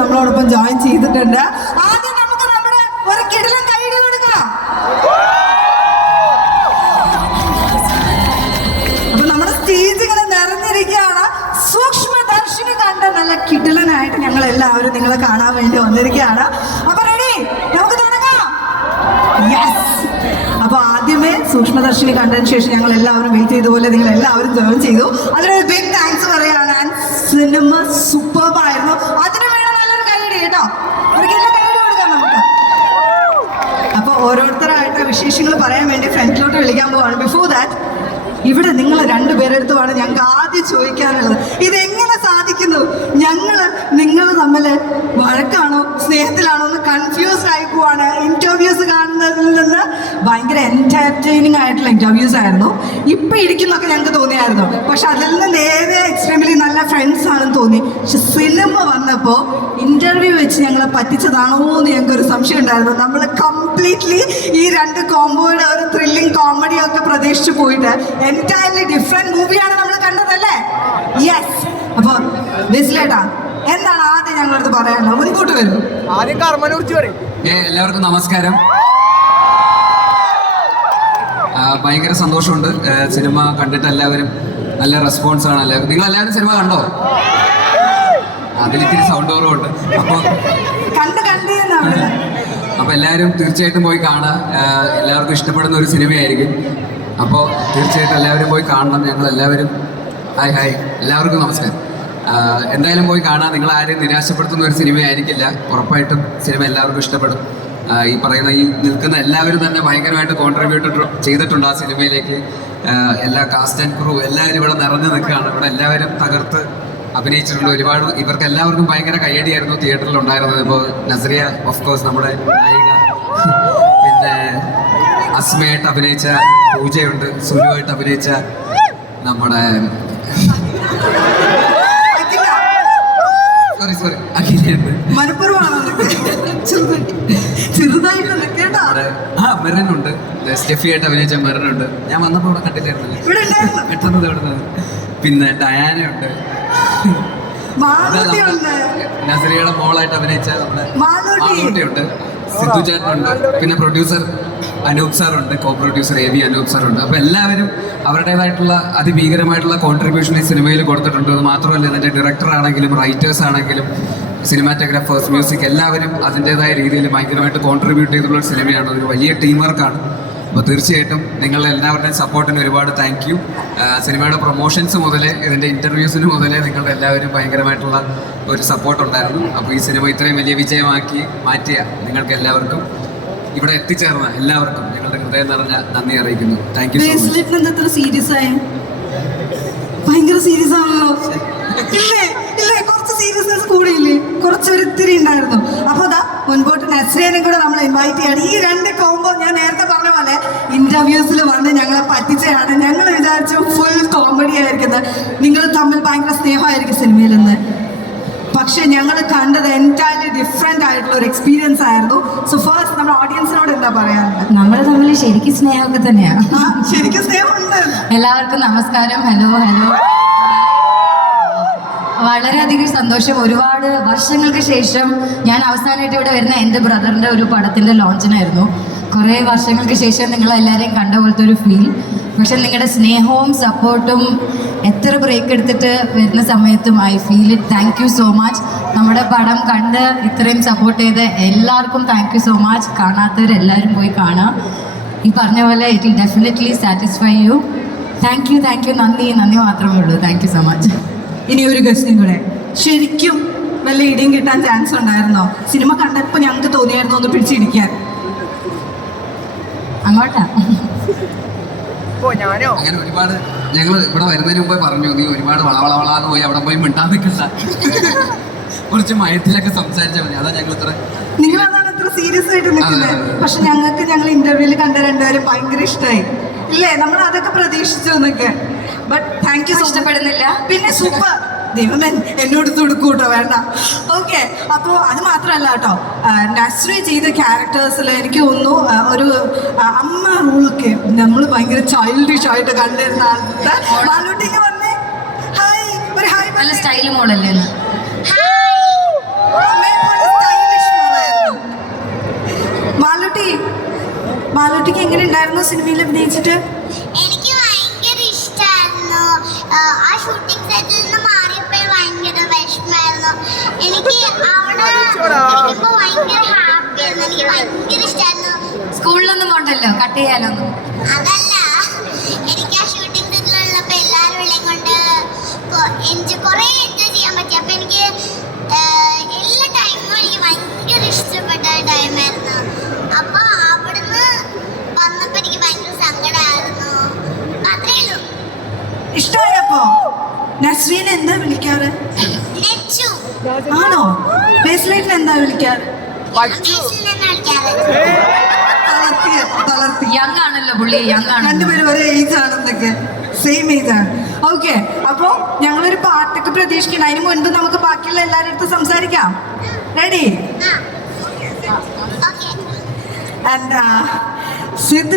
നമ്മളോടൊപ്പം ജോയിൻ ചെയ്തിട്ടുണ്ട്. ആദ്യം നമുക്ക് നമ്മുടെ ഒരു കിടിലൻ കൈയിടി കൊടുക്കാം. അപ്പൊ നമ്മുടെ സ്റ്റേജ് നിറഞ്ഞിരിക്കുകയാണ്. സൂക്ഷ്മദർശിനി കണ്ട നല്ല കിടിലനായിട്ട് ഞങ്ങൾ എല്ലാവരും നിങ്ങളെ കാണാൻ വേണ്ടി വന്നിരിക്കുകയാണ്. അപ്പൊ റെഡി നമുക്ക് തുടങ്ങാം. യെസ് അപ്പൊ ആദ്യമേ സൂക്ഷ്മദർശിനി കണ്ടതിന് ശേഷം ഞങ്ങൾ എല്ലാവരും വെയിറ്റ് ചെയ്ത പോലെ നിങ്ങൾ എല്ലാവരും ജോയിൻ ചെയ്തു. അതിനൊരു ബിഗ് താങ്ക്സ് പറയാണ്. സിനിമ സൂപ്പർ ആയിരുന്നു അതിന് വേണം നല്ലൊരു കൈയടി കേട്ടോ ഒരു കിലോ കൈയടി കൊടുക്കാം നമുക്ക് അപ്പൊ ഓരോരുത്തരായിട്ട് വിശേഷങ്ങൾ പറയാൻ വേണ്ടി ഫ്രണ്ടിലോട്ട് വിളിക്കാൻ പോവാണ്. ബിഫോർ ദാറ്റ് ഇവിടെ നിങ്ങൾ രണ്ടുപേരെടുത്തുമാണ് ഞങ്ങൾക്ക് ആദ്യം ചോദിക്കാനുള്ളത്. ഇതെങ്ങനെ സാധിക്കുന്നു? ഞങ്ങൾ നിങ്ങൾ തമ്മിൽ വഴക്കാണോ സ്നേഹത്തിലാണോ എന്ന് കൺഫ്യൂസ്ഡ് ആയി പോവാണ്. ഇന്റർവ്യൂസ് കാണുന്നതിൽ നിന്ന് ഭയങ്കര എന്റർടൈനിങ് ആയിട്ടുള്ള ഇന്റർവ്യൂസ് ആയിരുന്നു. ഇപ്പൊ ഇരിക്കുന്നൊക്കെ ഞങ്ങൾക്ക് തോന്നിയായിരുന്നു. പക്ഷെ അതിൽ നിന്ന് നേരെ എക്സ്ട്രീംലി നല്ല ഫ്രണ്ട്സ് ആണെന്ന് തോന്നി. പക്ഷെ സിനിമ വന്നപ്പോൾ ഇന്റർവ്യൂ വെച്ച് ഞങ്ങളെ പറ്റിച്ചതാണോ എന്ന് ഞങ്ങൾക്ക് ഒരു സംശയം ഉണ്ടായിരുന്നു. നമ്മൾ കംപ്ലീറ്റ്ലി ഈ രണ്ട് കോമ്പോയുടെ ഒരു ത്രില്ലിംഗ് കോമഡി ഒക്കെ പ്രതീക്ഷിച്ച് പോയിട്ട് എന്റയർലി ഡിഫറെന്റ് മൂവിയാണ് നമ്മൾ കണ്ടതല്ലേ? യെസ് അപ്പോൾ ബിസ്ലേട്ടാ എന്താണ് ആദ്യം ഞങ്ങളടുത്ത് പറയാനുള്ളത്? മുൻകൂട്ട് വരും. ആദ്യം കർമ്മനെ കുറിച്ച് പറയും. ഏ, എല്ലാവർക്കും നമസ്കാരം. ഭയങ്കര സന്തോഷമുണ്ട്. സിനിമ കണ്ടിട്ട് എല്ലാവരും നല്ല റെസ്പോൺസ് ആണ്. അല്ലേ? നിങ്ങൾ എല്ലാവരും സിനിമ കണ്ടോ? അതിലിത്തിരി സൗണ്ട് കുറവുണ്ട് അപ്പോൾ അപ്പൊ എല്ലാവരും തീർച്ചയായിട്ടും പോയി കാണുക. എല്ലാവർക്കും ഇഷ്ടപ്പെടുന്ന ഒരു സിനിമയായിരിക്കും. അപ്പോൾ തീർച്ചയായിട്ടും എല്ലാവരും പോയി കാണണം. ഞങ്ങൾ എല്ലാവരും ഹായ് ഹായ്. എല്ലാവർക്കും നമസ്കാരം. എന്തായാലും പോയി കാണാം. നിങ്ങൾ ആരെയും നിരാശപ്പെടുത്തുന്ന ഒരു സിനിമയായിരിക്കില്ല. ഉറപ്പായിട്ടും സിനിമ എല്ലാവർക്കും ഇഷ്ടപ്പെടും. ഈ പറയുന്ന ഈ നിൽക്കുന്ന എല്ലാവരും തന്നെ ഭയങ്കരമായിട്ട് കോൺട്രിബ്യൂട്ട് ചെയ്തിട്ടുണ്ട് ആ സിനിമയിലേക്ക്. എല്ലാ കാസ്റ്റ് ആൻഡ് ക്രൂ എല്ലാവരും ഇവിടെ നിറഞ്ഞു നിൽക്കുകയാണ്. ഇവിടെ എല്ലാവരും തകർത്ത് അഭിനയിച്ചിട്ടുണ്ട് ഒരുപാട് ഇവർക്ക് എല്ലാവർക്കും ഭയങ്കര കയ്യടിയായിരുന്നു തിയേറ്ററിൽ ഉണ്ടായിരുന്നത്. ഇപ്പോൾ നസറിയ ഓഫ് കോഴ്സ് നമ്മുടെ നായിക പിന്നെ അസ്മയായിട്ട് അഭിനയിച്ച പൂജയുണ്ട്. സുലുവായിട്ട് അഭിനയിച്ച നമ്മുടെ സോറി സോറി അഖിലുണ്ട് ചെറുതായിട്ട് ചെറുതായിട്ട് നിൽക്കേണ്ട ആ മെറനുണ്ട്. സ്റ്റെഫിയായിട്ട് അഭിനയിച്ച മെറിനുണ്ട്. ഞാൻ വന്നപ്പോൾ ഇവിടെ കണ്ടില്ലായിരുന്നല്ലേ പെട്ടെന്ന് ഇവിടെ നിന്ന് പിന്നെ ഡയാനയുണ്ട്. നസരിയുടെ മോളായിട്ട് അഭിനയിച്ച നമ്മുടെ മാളൂട്ടി. മാളൂട്ടിയുണ്ട് സിദ്ധു ചേട്ടനുണ്ട്. പിന്നെ producer Anoop സാറുണ്ട്. Co producer A V Anoop സാറുണ്ട്. അപ്പോൾ എല്ലാവരും അവരുടേതായിട്ടുള്ള അതിഭീകരമായിട്ടുള്ള കോൺട്രിബ്യൂഷൻ ഈ സിനിമയിൽ കൊടുത്തിട്ടുണ്ട്. അത് മാത്രമല്ല ഇതിന്റെ ഡയറക്ടർ ആണെങ്കിലും റൈറ്റേഴ്സ് ആണെങ്കിലും സിനിമാറ്റോഗ്രാഫേഴ്സ് മ്യൂസിക് എല്ലാവരും അതിന്റെതായ രീതിയിൽ ഭയങ്കരമായിട്ട് കോൺട്രിബ്യൂട്ട് ചെയ്തിട്ടുള്ള ഒരു സിനിമയാണ് ഒരു വലിയ ടീം വർക്കാണ് അപ്പോൾ തീർച്ചയായിട്ടും നിങ്ങളുടെ എല്ലാവരുടെയും സപ്പോർട്ടിന് ഒരുപാട് താങ്ക് യു സിനിമയുടെ പ്രൊമോഷൻസ് മുതലേ ഇതിന്റെ ഇന്റർവ്യൂസിന് മുതലേ നിങ്ങളുടെ എല്ലാവരും ഭയങ്കരമായിട്ടുള്ള ഒരു സപ്പോർട്ട് ഉണ്ടായിരുന്നു. അപ്പോൾ ഈ സിനിമ ഇത്രയും വലിയ വിജയമാക്കി മാറ്റിയ നിങ്ങൾക്ക് എല്ലാവർക്കും ഇവിടെ എത്തിച്ചേർന്ന എല്ലാവർക്കും ഞങ്ങളുടെ ഹൃദയം നിറഞ്ഞ നന്ദി അറിയിക്കുന്നു. താങ്ക് യു സീരിയസ് ആയ? ഭയങ്കര സീരിയസ് ആണല്ലോ. ഇല്ലേ ഇല്ലേ കുറച്ച് സീരിയസ്നെസ് കൂടിയില്ലേ? കുറച്ച് ഒരിത്തിരി ഉണ്ടായിരുന്നു. അപ്പൊ അതാ മുൻപോട്ട് നസ്രേനെ കൂടെ നമ്മൾ ഇൻവൈറ്റ് ചെയ്യാണ്. ഈ രണ്ട് കോംബോ ഞാൻ നേരത്തെ പറഞ്ഞ പോലെ ഇന്റർവ്യൂസിൽ വന്ന് ഞങ്ങളെ പറ്റിച്ചതാണ്. ഞങ്ങൾ വിചാരിച്ചു ഫുൾ കോമഡി ആയിരിക്കുന്നത്. നിങ്ങൾ തമ്മിൽ ഭയങ്കര സ്നേഹമായിരിക്കും സിനിമയിൽ നിന്ന് പക്ഷെ ഞങ്ങൾ കണ്ടത് എന്റയർലി ഡിഫറെന്റ് ആയിട്ടുള്ള ഒരു എക്സ്പീരിയൻസ് ആയിരുന്നു. സോ ഫസ്റ്റ് നമ്മുടെ ഓഡിയൻസിനോട് എന്താ പറയാനുള്ളത്? നമ്മൾ തമ്മിൽ ശരിക്കും സ്നേഹമൊക്കെ തന്നെയാണ് ശരിക്കും സ്നേഹമുണ്ട്. എല്ലാവർക്കും നമസ്കാരം. Hello hello. വളരെയധികം സന്തോഷം. ഒരുപാട് വർഷങ്ങൾക്ക് ശേഷം ഞാൻ അവസാനമായിട്ട് ഇവിടെ വരുന്ന എന്റെ ബ്രദറിന്റെ ഒരു പടത്തിന്റെ ലോഞ്ചിനായിരുന്നു. കുറേ വർഷങ്ങൾക്ക് ശേഷം നിങ്ങളെല്ലാവരെയും കണ്ട പോലത്തെ ഒരു ഫീൽ. പക്ഷെ നിങ്ങളുടെ സ്നേഹവും സപ്പോർട്ടും എത്ര ബ്രേക്ക് എടുത്തിട്ട് വരുന്ന സമയത്തും I feel it thank you so much നമ്മുടെ പടം കണ്ട് ഇത്രയും സപ്പോർട്ട് ചെയ്ത എല്ലാവർക്കും താങ്ക് യു സോ മച്ച് കാണാത്തവരെല്ലാവരും പോയി കാണാം. ഈ പറഞ്ഞ പോലെ it definitely satisfy you thank you thank you നന്ദി നന്ദി മാത്രമേ ഉള്ളൂ. താങ്ക് യു സോ മച്ച് ഇനി ഒരു ഗസ്റ്റും കൂടെ ശരിക്കും നല്ല ഇടിയും കിട്ടാൻ ചാൻസ് ഉണ്ടായിരുന്നോ? സിനിമ കണ്ടപ്പോൾ ഞങ്ങൾക്ക് തോന്നിയായിരുന്നു ഒന്ന് പിടിച്ചിരിക്കാൻ? അങ്ങോട്ടാ. അങ്ങനെ ഒരുപാട് ഞങ്ങൾ ഇവിടെ വരുന്നതിന് മുമ്പേ പറഞ്ഞു നീ ഒരുപാട് വളവളവളാന്ന് പോയി അവിടെ പോയി മിണ്ടാൻ നിൽക്കണ്ട. കുറച്ച് മയത്തിലൊക്കെ സംസാരിച്ചാൽ മതി. അതാ ഞങ്ങൾ ഇത്ര നിങ്ങൾ അതാണ് ഇത്ര സീരിയസ് ആയിട്ട് നിൽക്കുന്നത്. പക്ഷെ ഞങ്ങൾക്ക് ഞങ്ങൾ ഇന്റർവ്യൂവിൽ കണ്ട രണ്ടുപേരും ഭയങ്കര ഇഷ്ടമായി ഇല്ലേ? നമ്മൾ അതൊക്കെ പ്രതീക്ഷിച്ചു എന്നൊക്കെ പിന്നെ സൂപ്പർ ദൈവമൻ എന്നോട് തുടക്കൂട്ടോ വേണ്ട. ഓക്കെ അപ്പോൾ അത് മാത്രല്ല കേട്ടോ. നസ്രി ചെയ്ത ക്യാരക്ടേഴ്സിൽ എനിക്ക് തോന്നുന്നു ഒരു അമ്മ റൂളൊക്കെ നമ്മൾ ഭയങ്കര ചൈൽഡിഷ് ആയിട്ട് കണ്ടിരുന്ന ആളത്തെ ബാലോട്ടിക്ക് എങ്ങനെ ഉണ്ടായിരുന്നു സിനിമയിൽ അഭിനയിച്ചിട്ട്? ആ ഷൂട്ടിംഗ് സെറ്റിൽ നിന്ന് മാറിയപ്പോൾ ഭയങ്കര വിഷമായിരുന്നു എനിക്ക് അവിടെ ഇരിക്കുമ്പോൾ ഭയങ്കര ഹാപ്പി ആയിരുന്നു. എനിക്ക് ഭയങ്കര ഇഷ്ടമായിരുന്നു സ്കൂളിലൊന്നും കൊണ്ടല്ലോ കട്ട് ചെയ്യാനൊന്നും. അതല്ല എനിക്ക് ആ ഷൂട്ടിംഗ് സെറ്റിലുള്ളപ്പോൾ എല്ലാവരും കൊണ്ട് എൻജോയ് കുറേ എൻജോയ് ചെയ്യാൻ പറ്റി. അപ്പം എനിക്ക് ആണോ? ബേസ്ലൈറ്റിൽ എന്താ വിളിക്കാറ് തളർത്തി തളർത്തി. യങ് ആണല്ലോ പുള്ളി യങ് ആണ് രണ്ടുപേരും ഒരേ ഏജ് ആണെന്നൊക്കെ സെയിം ഏജ് ആണ്. ഓക്കെ അപ്പോ ഞങ്ങളൊരു പാട്ടൊക്കെ പ്രതീക്ഷിക്കണം. അതിന് മുൻപ് നമുക്ക് ബാക്കിയുള്ള എല്ലാവരുടെ അടുത്ത് സംസാരിക്കാം. റെഡി എന്താ ഓക്കെ ആൻഡ് സിദ്ധ